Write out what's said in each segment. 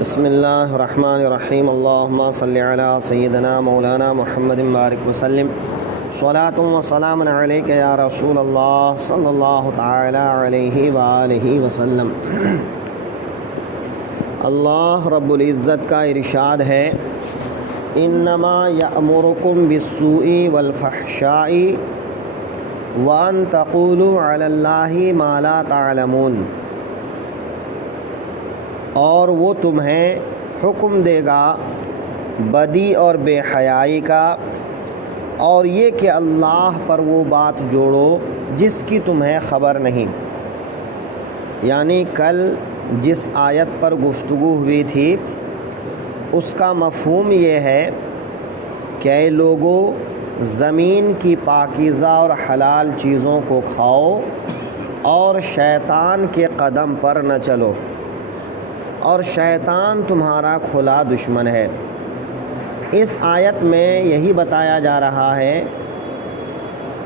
بسم اللہ الرحمن الرحیم اللہم صلی علی سیدنا مولانا محمد بارک وسلم صلاۃ و سلام علیک یا رسول اللہ صلی اللہ تعالی علیہ وآلہ وسلم۔ اللہ رب العزت کا ارشاد ہے، انما یأمرکم بالسوء والفحشاء وان تقولوا علی اللہ ما لا تعلمون، اور وہ تمہیں حکم دے گا بدی اور بے حیائی کا، اور یہ کہ اللہ پر وہ بات جوڑو جس کی تمہیں خبر نہیں۔ یعنی کل جس آیت پر گفتگو ہوئی تھی اس کا مفہوم یہ ہے کہ اے لوگو، زمین کی پاکیزہ اور حلال چیزوں کو کھاؤ اور شیطان کے قدم پر نہ چلو، اور شیطان تمہارا کھلا دشمن ہے۔ اس آیت میں یہی بتایا جا رہا ہے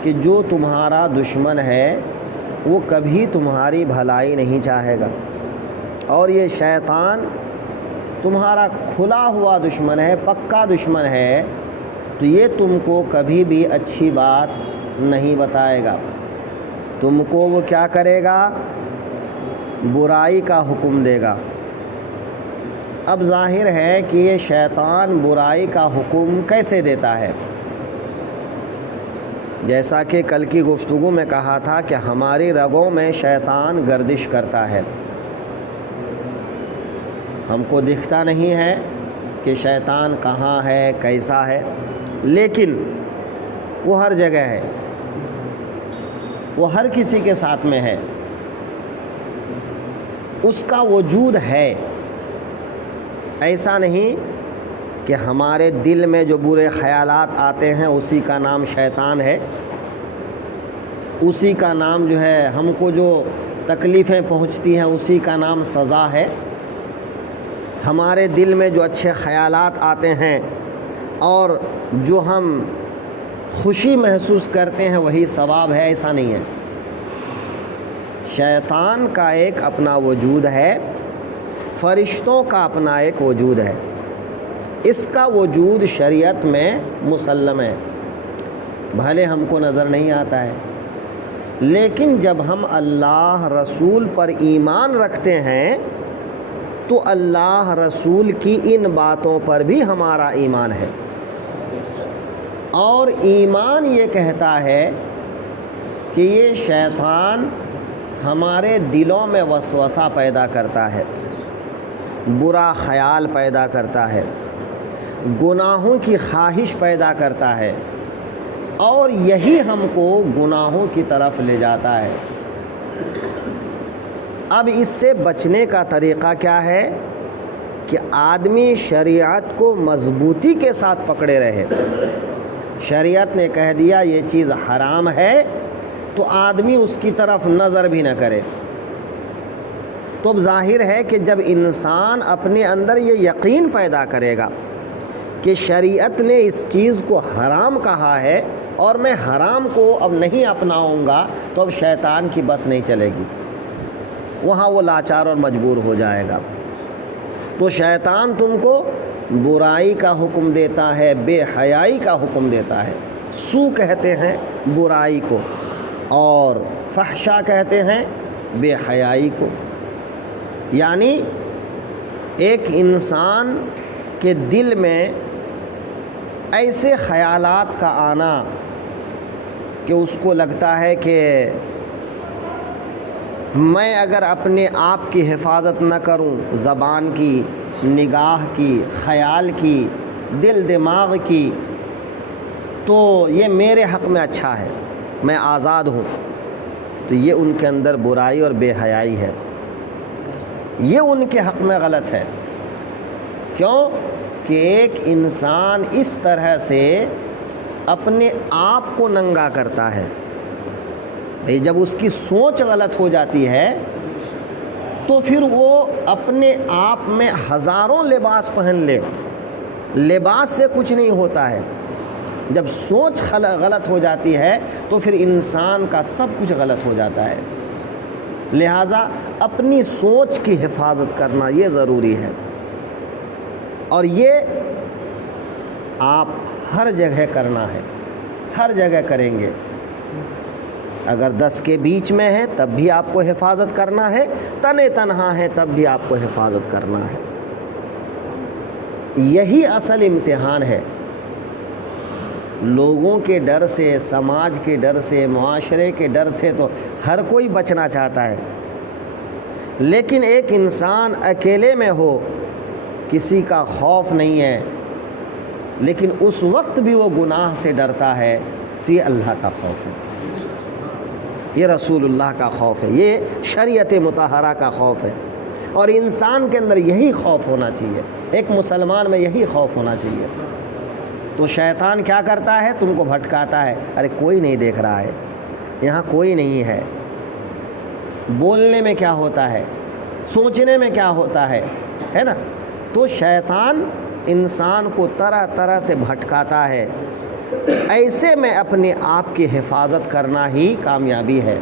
کہ جو تمہارا دشمن ہے وہ کبھی تمہاری بھلائی نہیں چاہے گا، اور یہ شیطان تمہارا کھلا ہوا دشمن ہے، پکا دشمن ہے، تو یہ تم کو کبھی بھی اچھی بات نہیں بتائے گا۔ تم کو وہ کیا کرے گا؟ برائی کا حکم دے گا۔ اب ظاہر ہے کہ یہ شیطان برائی کا حکم کیسے دیتا ہے؟ جیسا کہ کل کی گفتگو میں کہا تھا کہ ہماری رگوں میں شیطان گردش کرتا ہے، ہم کو دکھتا نہیں ہے کہ شیطان کہاں ہے، کیسا ہے، لیکن وہ ہر جگہ ہے، وہ ہر کسی کے ساتھ میں ہے، اس کا وجود ہے۔ ایسا نہیں کہ ہمارے دل میں جو برے خیالات آتے ہیں اسی کا نام شیطان ہے، اسی کا نام جو ہے ہم کو جو تکلیفیں پہنچتی ہیں اسی کا نام سزا ہے۔ ہمارے دل میں جو اچھے خیالات آتے ہیں اور جو ہم خوشی محسوس کرتے ہیں وہی ثواب ہے، ایسا نہیں ہے۔ شیطان کا ایک اپنا وجود ہے، فرشتوں کا اپنا ایک وجود ہے، اس کا وجود شریعت میں مسلم ہے، بھلے ہم کو نظر نہیں آتا ہے، لیکن جب ہم اللہ رسول پر ایمان رکھتے ہیں تو اللہ رسول کی ان باتوں پر بھی ہمارا ایمان ہے، اور ایمان یہ کہتا ہے کہ یہ شیطان ہمارے دلوں میں وسوسہ پیدا کرتا ہے، برا خیال پیدا کرتا ہے، گناہوں کی خواہش پیدا کرتا ہے، اور یہی ہم کو گناہوں کی طرف لے جاتا ہے۔ اب اس سے بچنے کا طریقہ کیا ہے کہ آدمی شریعت کو مضبوطی کے ساتھ پکڑے رہے۔ شریعت نے کہہ دیا یہ چیز حرام ہے تو آدمی اس کی طرف نظر بھی نہ کرے۔ تو اب ظاہر ہے کہ جب انسان اپنے اندر یہ یقین پیدا کرے گا کہ شریعت نے اس چیز کو حرام کہا ہے اور میں حرام کو اب نہیں اپناؤں گا، تو اب شیطان کی بس نہیں چلے گی، وہاں وہ لاچار اور مجبور ہو جائے گا۔ تو شیطان تم کو برائی کا حکم دیتا ہے، بے حیائی کا حکم دیتا ہے۔ سو کہتے ہیں برائی کو، اور فحشا کہتے ہیں بے حیائی کو۔ یعنی ایک انسان کے دل میں ایسے خیالات کا آنا کہ اس کو لگتا ہے کہ میں اگر اپنے آپ کی حفاظت نہ کروں، زبان کی، نگاہ کی، خیال کی، دل دماغ کی، تو یہ میرے حق میں اچھا ہے، میں آزاد ہوں، تو یہ ان کے اندر برائی اور بے حیائی ہے، یہ ان کے حق میں غلط ہے۔ کیوں کہ ایک انسان اس طرح سے اپنے آپ کو ننگا کرتا ہے، جب اس کی سوچ غلط ہو جاتی ہے تو پھر وہ اپنے آپ میں ہزاروں لباس پہن لے، لباس سے کچھ نہیں ہوتا ہے۔ جب سوچ غلط ہو جاتی ہے تو پھر انسان کا سب کچھ غلط ہو جاتا ہے۔ لہٰذا اپنی سوچ کی حفاظت کرنا یہ ضروری ہے۔ اور یہ آپ ہر جگہ کرنا ہے، ہر جگہ کریں گے۔ اگر 10 کے بیچ میں ہے تب بھی آپ کو حفاظت کرنا ہے، تنے تنہا ہے تب بھی آپ کو حفاظت کرنا ہے۔ یہی اصل امتحان ہے۔ لوگوں کے ڈر سے، سماج کے ڈر سے، معاشرے کے ڈر سے تو ہر کوئی بچنا چاہتا ہے، لیکن ایک انسان اکیلے میں ہو، کسی کا خوف نہیں ہے، لیکن اس وقت بھی وہ گناہ سے ڈرتا ہے، تو یہ اللہ کا خوف ہے، یہ رسول اللہ کا خوف ہے، یہ شریعت مطہرہ کا خوف ہے۔ اور انسان کے اندر یہی خوف ہونا چاہیے، ایک مسلمان میں یہی خوف ہونا چاہیے۔ تو شیطان کیا کرتا ہے؟ تم کو بھٹکاتا ہے، ارے کوئی نہیں دیکھ رہا ہے، یہاں کوئی نہیں ہے۔ بولنے میں کیا ہوتا ہے، سوچنے میں کیا ہوتا ہے نا؟ تو شیطان انسان کو طرح طرح سے بھٹکاتا ہے۔ ایسے میں اپنے آپ کی حفاظت کرنا ہی کامیابی ہے۔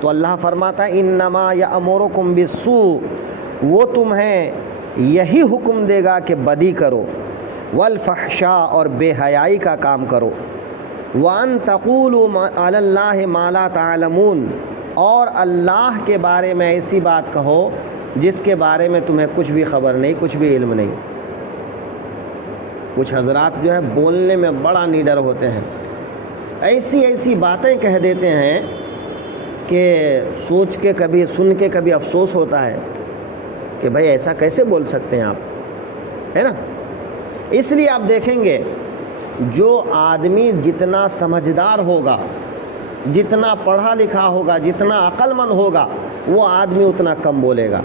تو اللہ فرماتا ہے انما یأمرکم بالسوء، وہ تمہیں یہی حکم دے گا کہ بدی کرو، والفحشاء اور بے حیائی کا کام کرو، وان تقولوا علی اللہ ما لا تعلمون، اور اللہ کے بارے میں ایسی بات کہو جس کے بارے میں تمہیں کچھ بھی خبر نہیں، کچھ بھی علم نہیں۔ کچھ حضرات جو ہے بولنے میں بڑا نیڈر ہوتے ہیں، ایسی ایسی باتیں کہہ دیتے ہیں کہ سوچ کے کبھی سن کے کبھی افسوس ہوتا ہے کہ بھائی ایسا کیسے بول سکتے ہیں آپ، ہے نا؟ اس لیے آپ دیکھیں گے جو آدمی جتنا سمجھدار ہوگا، جتنا پڑھا لکھا ہوگا، جتنا عقل مند ہوگا، وہ آدمی اتنا کم بولے گا،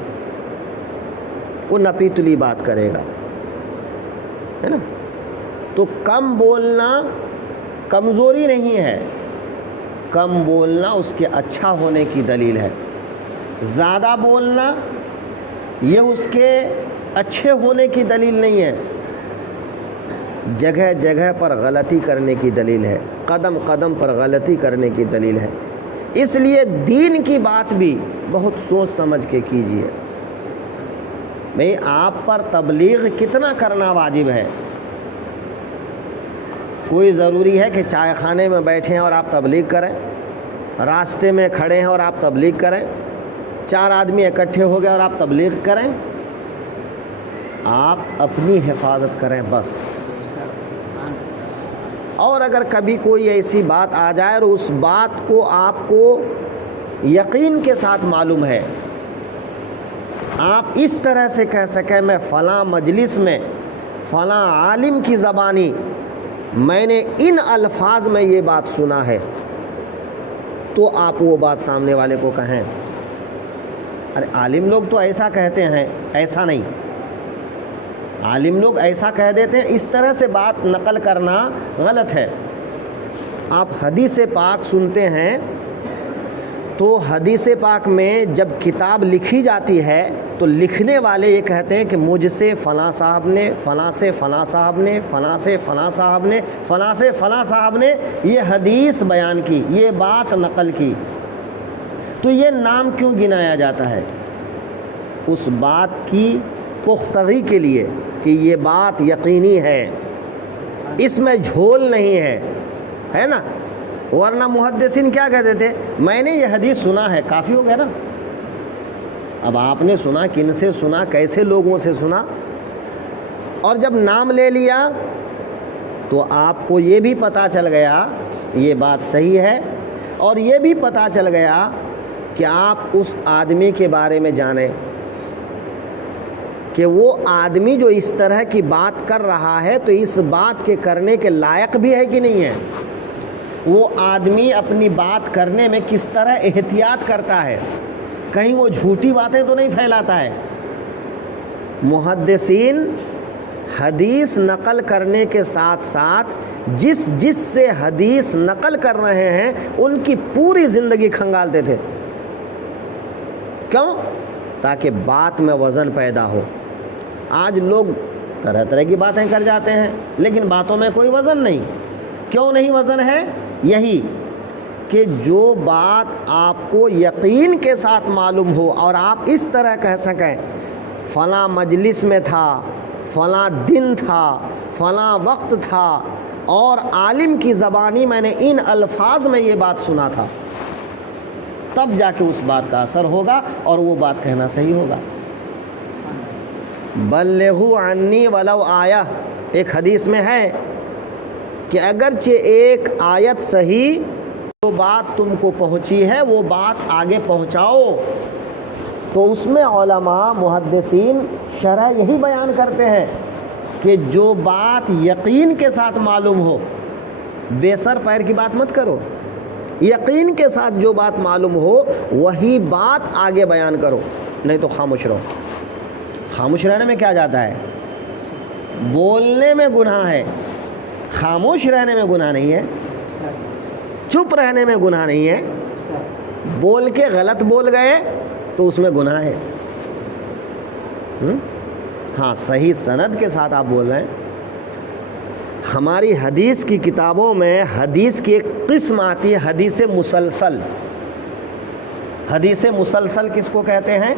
وہ نپیتلی بات کرے گا، ہے نا؟ تو کم بولنا کمزوری نہیں ہے، کم بولنا اس کے اچھا ہونے کی دلیل ہے۔ زیادہ بولنا یہ اس کے اچھے ہونے کی دلیل نہیں ہے، جگہ جگہ پر غلطی کرنے کی دلیل ہے، قدم قدم پر غلطی کرنے کی دلیل ہے۔ اس لیے دین کی بات بھی بہت سوچ سمجھ کے کیجیے۔ بھئی آپ پر تبلیغ کتنا کرنا واجب ہے؟ کوئی ضروری ہے کہ چائے خانے میں بیٹھے ہیں اور آپ تبلیغ کریں، راستے میں کھڑے ہیں اور آپ تبلیغ کریں، 4 آدمی اکٹھے ہو گئے اور آپ تبلیغ کریں؟ آپ اپنی حفاظت کریں بس۔ اور اگر کبھی کوئی ایسی بات آ جائے اور اس بات کو آپ کو یقین کے ساتھ معلوم ہے، آپ اس طرح سے کہہ سکیں میں فلاں مجلس میں فلاں عالم کی زبانی میں نے ان الفاظ میں یہ بات سنا ہے، تو آپ وہ بات سامنے والے کو کہیں۔ ارے عالم لوگ تو ایسا کہتے ہیں، ایسا نہیں، عالم لوگ ایسا کہہ دیتے ہیں، اس طرح سے بات نقل کرنا غلط ہے۔ آپ حدیث پاک سنتے ہیں تو حدیث پاک میں جب کتاب لکھی جاتی ہے تو لکھنے والے یہ کہتے ہیں کہ مجھ سے فلاں صاحب نے، فلاں سے فلاں صاحب نے، فلاں سے فلاں صاحب نے، فلاں سے فلاں صاحب نے یہ حدیث بیان کی، یہ بات نقل کی۔ تو یہ نام کیوں گنایا جاتا ہے؟ اس بات کی پختگی کے لیے کہ یہ بات یقینی ہے، اس میں جھول نہیں ہے نا؟ ورنہ محدثین کیا کہتے تھے؟ میں نے یہ حدیث سنا ہے، کافی ہو گیا نا۔ اب آپ نے سنا، کن سے سنا، کیسے لوگوں سے سنا، اور جب نام لے لیا تو آپ کو یہ بھی پتہ چل گیا یہ بات صحیح ہے، اور یہ بھی پتہ چل گیا کہ آپ اس آدمی کے بارے میں جانیں کہ وہ آدمی جو اس طرح کی بات کر رہا ہے تو اس بات کے کرنے کے لائق بھی ہے کہ نہیں ہے، وہ آدمی اپنی بات کرنے میں کس طرح احتیاط کرتا ہے، کہیں وہ جھوٹی باتیں تو نہیں پھیلاتا ہے۔ محدثین حدیث نقل کرنے کے ساتھ ساتھ جس سے حدیث نقل کر رہے ہیں ان کی پوری زندگی کھنگالتے تھے۔ کیوں؟ تاکہ بات میں وزن پیدا ہو۔ آج لوگ طرح طرح کی باتیں کر جاتے ہیں لیکن باتوں میں کوئی وزن نہیں۔ کیوں نہیں وزن ہے؟ یہی کہ جو بات آپ کو یقین کے ساتھ معلوم ہو اور آپ اس طرح کہہ سکیں فلاں مجلس میں تھا، فلاں دن تھا، فلاں وقت تھا اور عالم کی زبانی میں نے ان الفاظ میں یہ بات سنا تھا، تب جا کے اس بات کا اثر ہوگا اور وہ بات کہنا صحیح ہوگا۔ بلغوا عنی ولو آیہ، ایک حدیث میں ہے کہ اگرچہ ایک آیت صحیح، جو بات تم کو پہنچی ہے وہ بات آگے پہنچاؤ۔ تو اس میں علماء محدثین شرح یہی بیان کرتے ہیں کہ جو بات یقین کے ساتھ معلوم ہو، بے سر پیر کی بات مت کرو، یقین کے ساتھ جو بات معلوم ہو وہی بات آگے بیان کرو، نہیں تو خاموش رہو۔ خاموش رہنے میں کیا جاتا ہے؟ بولنے میں گناہ ہے، خاموش رہنے میں گناہ نہیں ہے، چپ رہنے میں گناہ نہیں ہے۔ بول کے غلط بول گئے تو اس میں گناہ ہے۔ ہاں صحیح سند کے ساتھ آپ بول رہے ہیں۔ ہماری حدیث کی کتابوں میں حدیث کی ایک قسم آتی ہے، حدیث مسلسل۔ حدیث مسلسل کس کو کہتے ہیں؟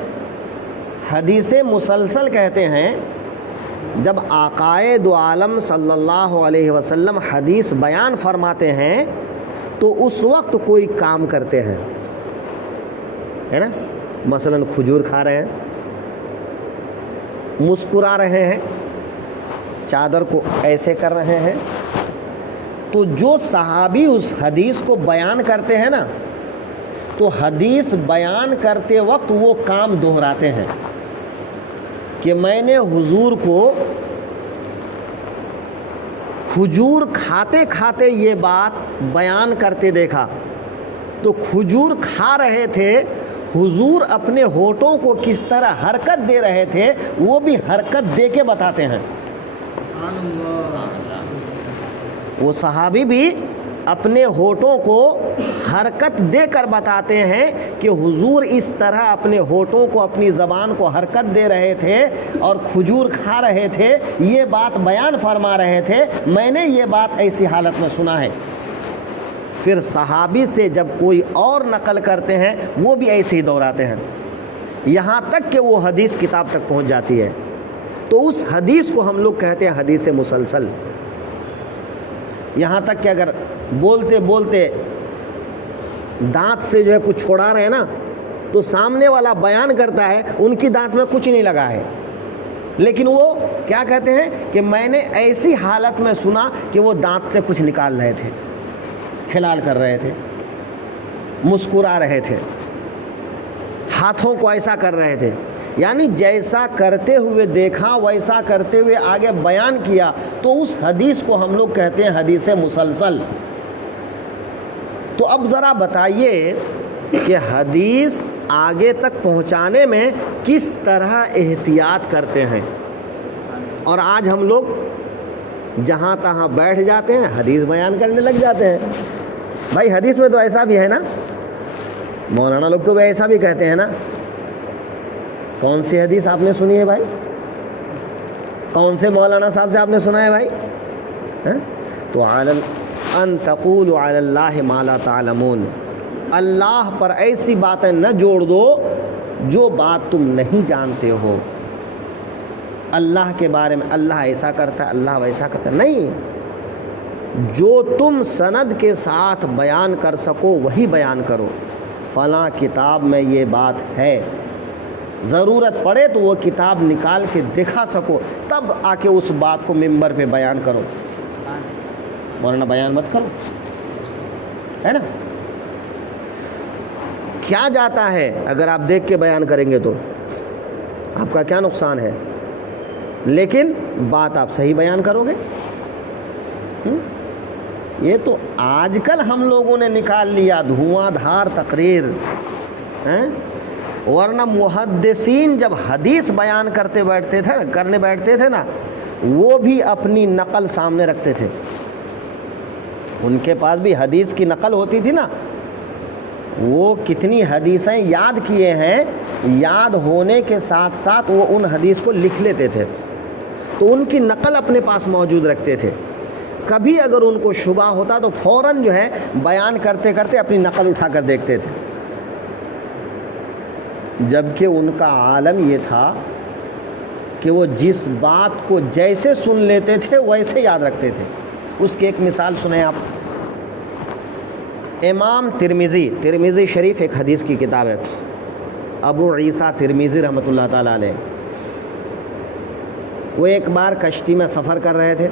حدیث مسلسل کہتے ہیں جب آقائے دو عالم صلی اللہ علیہ وسلم حدیث بیان فرماتے ہیں تو اس وقت کوئی کام کرتے ہیں، ہے نا، مثلا کھجور کھا رہے ہیں، مسکرا رہے ہیں، چادر کو ایسے کر رہے ہیں، تو جو صحابی اس حدیث کو بیان کرتے ہیں نا، تو حدیث بیان کرتے وقت وہ کام دہراتے ہیں کہ میں نے حضور کو کھجور کھاتے کھاتے یہ بات بیان کرتے دیکھا۔ تو کھجور کھا رہے تھے، حضور اپنے ہونٹوں کو کس طرح حرکت دے رہے تھے وہ بھی حرکت دے کے بتاتے ہیں۔ وہ صحابی بھی اپنے ہونٹوں کو حرکت دے کر بتاتے ہیں کہ حضور اس طرح اپنے ہونٹوں کو، اپنی زبان کو حرکت دے رہے تھے اور کھجور کھا رہے تھے، یہ بات بیان فرما رہے تھے، میں نے یہ بات ایسی حالت میں سنا ہے۔ پھر صحابی سے جب کوئی اور نقل کرتے ہیں وہ بھی ایسے ہی دہراتے ہیں، یہاں تک کہ وہ حدیث کتاب تک پہنچ جاتی ہے۔ تو اس حدیث کو ہم لوگ کہتے ہیں حدیث مسلسل۔ یہاں تک کہ اگر بولتے بولتے دانت سے جو ہے کچھ چھوڑا رہے ہیں نا، تو سامنے والا بیان کرتا ہے ان کی دانت میں کچھ نہیں لگا ہے، لیکن وہ کیا کہتے ہیں کہ میں نے ایسی حالت میں سنا کہ وہ دانت سے کچھ نکال رہے تھے، کھلال کر رہے تھے، مسکرا رہے تھے، ہاتھوں کو ایسا کر رہے تھے، یعنی جیسا کرتے ہوئے دیکھا ویسا کرتے ہوئے آگے بیان کیا، تو اس حدیث کو ہم لوگ کہتے ہیں حدیث مسلسل۔ تو اب ذرا بتائیے کہ حدیث آگے تک پہنچانے میں کس طرح احتیاط کرتے ہیں، اور آج ہم لوگ جہاں تہاں بیٹھ جاتے ہیں، حدیث بیان کرنے لگ جاتے ہیں۔ بھائی حدیث میں تو ایسا بھی ہے نا، مولانا لوگ تو ایسا بھی کہتے ہیں نا۔ کون سی حدیث آپ نے سنی ہے بھائی؟ کون سے مولانا صاحب سے آپ نے سنا ہے بھائی؟ تو ان تقولوا علی اللہ ما لا تعلمون، اللہ پر ایسی باتیں نہ جوڑ دو جو بات تم نہیں جانتے ہو۔ اللہ کے بارے میں اللہ ایسا کرتا ہے، اللہ ویسا کرتا ہے، نہیں، جو تم سند کے ساتھ بیان کر سکو وہی بیان کرو۔ فلاں کتاب میں یہ بات ہے، ضرورت پڑے تو وہ کتاب نکال کے دکھا سکو، تب آ کے اس بات کو ممبر پہ بیان کرو، ورنہ بیان مت کرو، ہے نا۔ کیا جاتا ہے اگر آپ دیکھ کے بیان کریں گے تو آپ کا کیا نقصان ہے، لیکن بات آپ صحیح بیان کرو گے۔ یہ تو آج کل ہم لوگوں نے نکال لیا دھواں دھار تقریر، ورنہ محدثین جب حدیث بیان کرنے بیٹھتے تھے نا، وہ بھی اپنی نقل سامنے رکھتے تھے، ان کے پاس بھی حدیث کی نقل ہوتی تھی نا، وہ کتنی حدیثیں یاد کیے ہیں، یاد ہونے کے ساتھ ساتھ وہ ان حدیث کو لکھ لیتے تھے، تو ان کی نقل اپنے پاس موجود رکھتے تھے۔ کبھی اگر ان کو شبہ ہوتا تو فوراً جو ہے بیان کرتے کرتے اپنی نقل اٹھا کر دیکھتے تھے، جبکہ ان کا عالم یہ تھا کہ وہ جس بات کو جیسے سن لیتے تھے ویسے یاد رکھتے تھے۔ اس کی ایک مثال سنیں آپ۔ امام ترمذی شریف ایک حدیث کی کتاب ہے، ابو عیسیٰ ترمذی رحمۃ اللہ تعالیٰ علیہ، وہ ایک بار کشتی میں سفر کر رہے تھے۔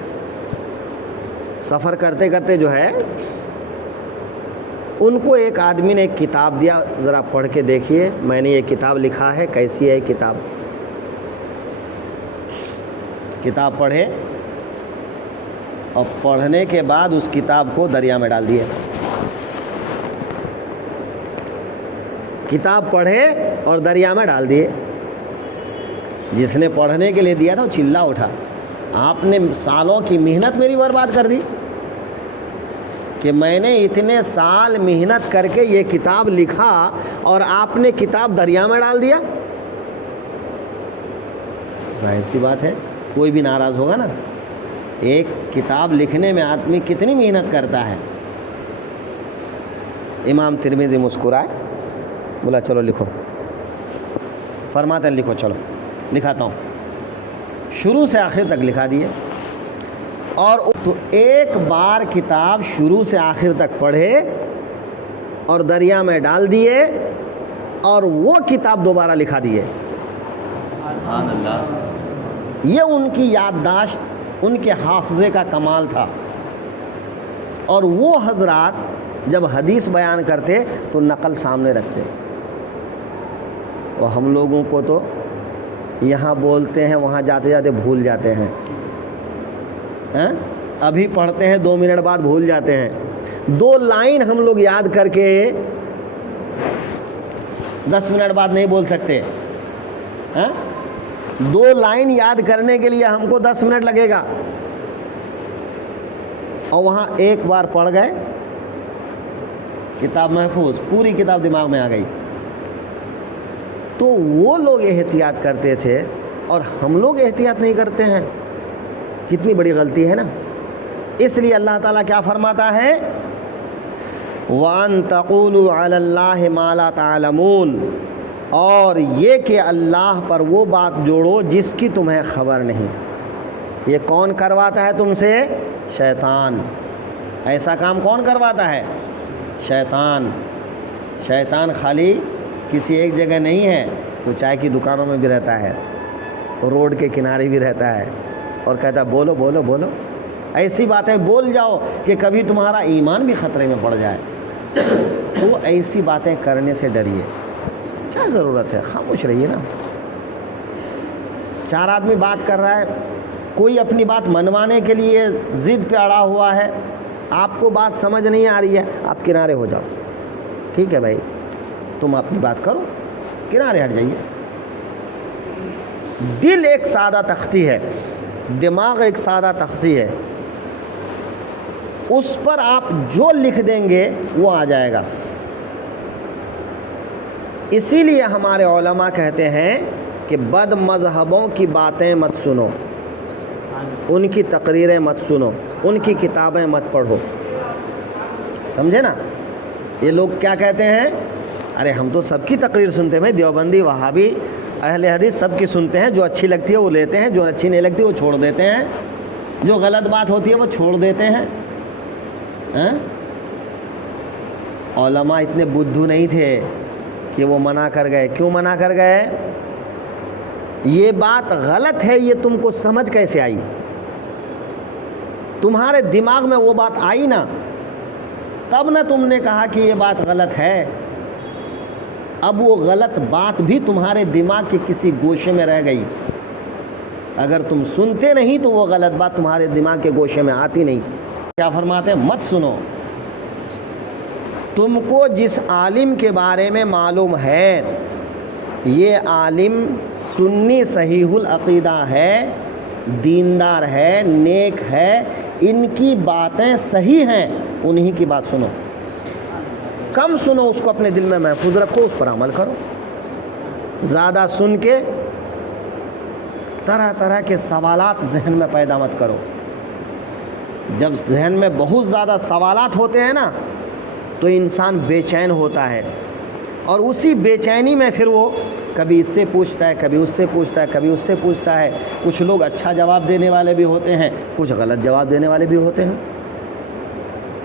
سفر کرتے کرتے جو ہے ان کو ایک آدمی نے ایک کتاب دیا، ذرا پڑھ کے دیکھیے میں نے یہ کتاب لکھا ہے، کیسی ہے کتاب۔ کتاب پڑھے اور پڑھنے کے بعد اس کتاب کو دریا میں ڈال دیے۔ کتاب پڑھے اور دریا میں ڈال دیے۔ جس نے پڑھنے کے لیے دیا تھا وہ چلا اٹھا، آپ نے سالوں کی محنت میری برباد کر دی کہ میں نے اتنے سال محنت کر کے یہ کتاب لکھا اور آپ نے کتاب دریا میں ڈال دیا۔ ظاہر سی بات ہے کوئی بھی ناراض ہوگا نا، ایک کتاب لکھنے میں آدمی کتنی محنت کرتا ہے۔ امام ترمذی مسکرائے، بولا چلو لکھو۔ فرماتے ہیں لکھو، چلو لکھاتا ہوں۔ شروع سے آخر تک لکھا دیے، اور تو ایک بار کتاب شروع سے آخر تک پڑھے اور دریا میں ڈال دیے اور وہ کتاب دوبارہ لکھا دیے۔ سبحان اللہ۔ یہ ان کی یادداشت، ان کے حافظے کا کمال تھا۔ اور وہ حضرات جب حدیث بیان کرتے تو نقل سامنے رکھتے، اور ہم لوگوں کو تو یہاں بولتے ہیں وہاں جاتے جاتے بھول جاتے ہیں، ابھی پڑھتے ہیں 2 منٹ بعد بھول جاتے ہیں۔ 2 لائن ہم لوگ یاد کر کے 10 منٹ بعد نہیں بول سکتے۔ 2 لائن یاد کرنے کے لیے ہم کو 10 منٹ لگے گا، اور وہاں ایک بار پڑھ گئے کتاب محفوظ، پوری کتاب دماغ میں آ گئی۔ تو وہ لوگ احتیاط کرتے تھے اور ہم لوگ احتیاط نہیں کرتے ہیں، کتنی بڑی غلطی ہے نا۔ اس لیے اللہ تعالیٰ کیا فرماتا ہے، وَأَن تَقُولُوا عَلَى اللَّهِ مَا لَا تَعْلَمُونَ، اور یہ کہ اللہ پر وہ بات جوڑو جس کی تمہیں خبر نہیں۔ یہ کون کرواتا ہے تم سے؟ شیطان۔ ایسا کام کون کرواتا ہے؟ شیطان۔ شیطان خالی کسی ایک جگہ نہیں ہے، وہ چائے کی دکانوں میں بھی رہتا ہے، روڈ کے کنارے بھی رہتا ہے، اور کہتا ہے بولو بولو بولو، ایسی باتیں بول جاؤ کہ کبھی تمہارا ایمان بھی خطرے میں پڑ جائے۔ تو ایسی باتیں کرنے سے ڈریے، کیا ضرورت ہے، خاموش رہیے نا۔ 4 آدمی بات کر رہا ہے، کوئی اپنی بات منوانے کے لیے ضد پہ اڑا ہوا ہے، آپ کو بات سمجھ نہیں آ رہی ہے، آپ کنارے ہو جاؤ، ٹھیک ہے بھائی تم اپنی بات کرو، کنارے ہٹ جائیے۔ دل ایک سادہ تختی ہے، دماغ ایک سادہ تختی ہے، اس پر آپ جو لکھ دیں گے وہ آ جائے گا۔ اسی لیے ہمارے علماء کہتے ہیں کہ بد مذہبوں کی باتیں مت سنو، ان کی تقریریں مت سنو، ان کی کتابیں مت پڑھو، سمجھے نا۔ یہ لوگ کیا کہتے ہیں، ارے ہم تو سب کی تقریر سنتے ہیں، دیوبندی وہابی اہل حدیث سب کی سنتے ہیں، جو اچھی لگتی ہے وہ لیتے ہیں، جو اچھی نہیں لگتی وہ چھوڑ دیتے ہیں، جو غلط بات ہوتی ہے وہ چھوڑ دیتے ہیں۔ علماء اتنے بدھو نہیں تھے کہ وہ منع کر گئے۔ کیوں منع کر گئے؟ یہ بات غلط ہے، یہ تم کو سمجھ کیسے آئی؟ تمہارے دماغ میں وہ بات آئی نا، تب نہ تم نے کہا کہ یہ بات غلط ہے۔ اب وہ غلط بات بھی تمہارے دماغ کے کسی گوشے میں رہ گئی، اگر تم سنتے نہیں تو وہ غلط بات تمہارے دماغ کے گوشے میں آتی نہیں۔ کیا فرماتے ہیں؟ مت سنو۔ تم کو جس عالم کے بارے میں معلوم ہے یہ عالم سنی صحیح العقیدہ ہے، دیندار ہے، نیک ہے، ان کی باتیں صحیح ہیں، انہی کی بات سنو۔ کم سنو، اس کو اپنے دل میں محفوظ رکھو، اس پر عمل کرو۔ زیادہ سن کے طرح طرح کے سوالات ذہن میں پیدا مت کرو۔ جب ذہن میں بہت زیادہ سوالات ہوتے ہیں نا تو انسان بے چین ہوتا ہے، اور اسی بے چینی میں پھر وہ کبھی اس سے پوچھتا ہے، کبھی اس سے پوچھتا ہے، کبھی اس سے پوچھتا ہے۔ کچھ لوگ اچھا جواب دینے والے بھی ہوتے ہیں، کچھ غلط جواب دینے والے بھی ہوتے ہیں۔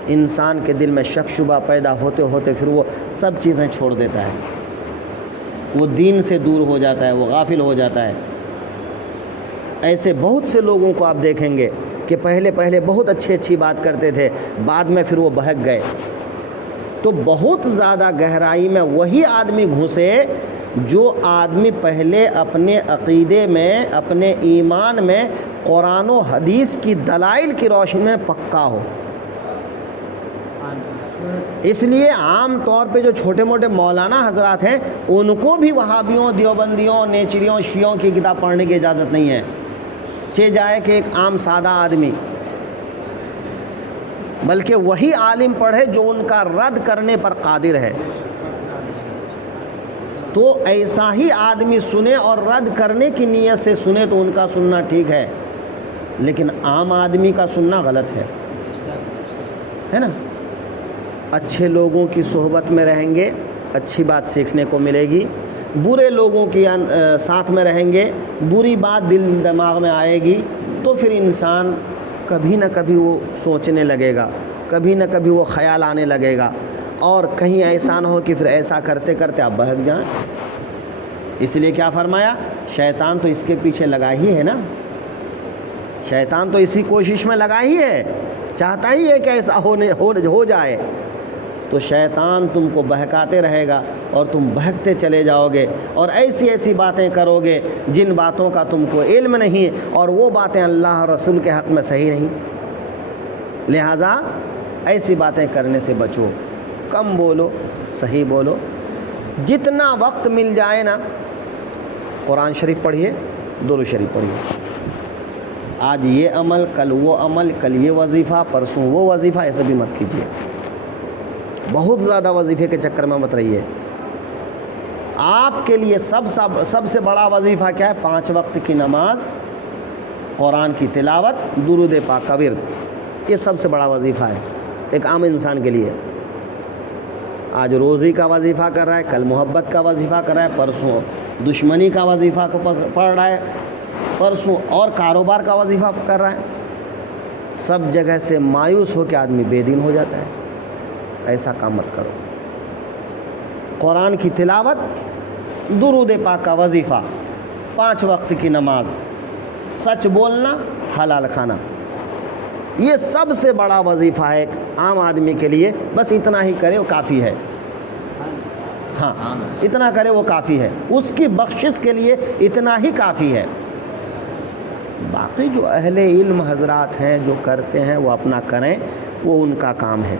انسان کے دل میں شک شبہ پیدا ہوتے ہوتے پھر وہ سب چیزیں چھوڑ دیتا ہے، وہ دین سے دور ہو جاتا ہے، وہ غافل ہو جاتا ہے۔ ایسے بہت سے لوگوں کو آپ دیکھیں گے کہ پہلے بہت اچھی بات کرتے تھے، بعد میں پھر وہ بہک گئے۔ تو بہت زیادہ گہرائی میں وہی آدمی گھسے جو آدمی پہلے اپنے عقیدے میں، اپنے ایمان میں قرآن و حدیث کی دلائل کی روشنی میں پکا ہو۔ اس لیے عام طور پہ جو چھوٹے موٹے مولانا حضرات ہیں ان کو بھی وہابیوں، دیوبندیوں، نیچریوں، شیعوں کی کتاب پڑھنے کی اجازت نہیں ہے، چہ جائے کہ ایک عام سادہ آدمی، بلکہ وہی عالم پڑھے جو ان کا رد کرنے پر قادر ہے۔ تو ایسا ہی آدمی سنے اور رد کرنے کی نیت سے سنے تو ان کا سننا ٹھیک ہے، لیکن عام آدمی کا سننا غلط ہے نا۔ اچھے لوگوں کی صحبت میں رہیں گے، اچھی بات سیکھنے کو ملے گی۔ برے لوگوں کی ساتھ میں رہیں گے، بری بات دل دماغ میں آئے گی، تو پھر انسان کبھی نہ کبھی وہ سوچنے لگے گا، کبھی نہ کبھی وہ خیال آنے لگے گا، اور کہیں ایسا نہ ہو کہ پھر ایسا کرتے کرتے آپ بہک جائیں۔ اس لیے کیا فرمایا؟ شیطان تو اس کے پیچھے لگا ہی ہے نا، شیطان تو اسی کوشش میں لگا ہی ہے، چاہتا ہی ہے کہ ایسا ہو جائے۔ تو شیطان تم کو بہکاتے رہے گا اور تم بہکتے چلے جاؤ گے، اور ایسی باتیں کرو گے جن باتوں کا تم کو علم نہیں، اور وہ باتیں اللہ اور رسول کے حق میں صحیح نہیں۔ لہٰذا ایسی باتیں کرنے سے بچو، کم بولو، صحیح بولو۔ جتنا وقت مل جائے نا، قرآن شریف پڑھیے، درود شریف پڑھیے۔ آج یہ عمل، کل وہ عمل، کل یہ وظیفہ، پرسوں وہ وظیفہ، ایسا بھی مت کیجیے۔ بہت زیادہ وظیفے کے چکر میں مت رہیے۔ آپ کے لیے سب سے بڑا وظیفہ کیا ہے؟ 5 وقت کی نماز، قرآن کی تلاوت، درود پاک کا ورد، یہ سب سے بڑا وظیفہ ہے ایک عام انسان کے لیے۔ آج روزی کا وظیفہ کر رہا ہے، کل محبت کا وظیفہ کر رہا ہے، پرسوں دشمنی کا وظیفہ پڑھ رہا ہے، پرسوں اور کاروبار کا وظیفہ کر رہا ہے۔ سب جگہ سے مایوس ہو کے آدمی بے دین ہو جاتا ہے۔ ایسا کام مت کرو۔ قرآن کی تلاوت، درود پاک کا وظیفہ، 5 وقت کی نماز، سچ بولنا، حلال کھانا، یہ سب سے بڑا وظیفہ ہے ایک عام آدمی کے لیے۔ بس اتنا ہی کرے وہ کافی ہے، ہاں اتنا کرے وہ کافی ہے، اس کی بخشش کے لیے اتنا ہی کافی ہے۔ باقی جو اہل علم حضرات ہیں جو کرتے ہیں وہ اپنا کریں، وہ ان کا کام ہے۔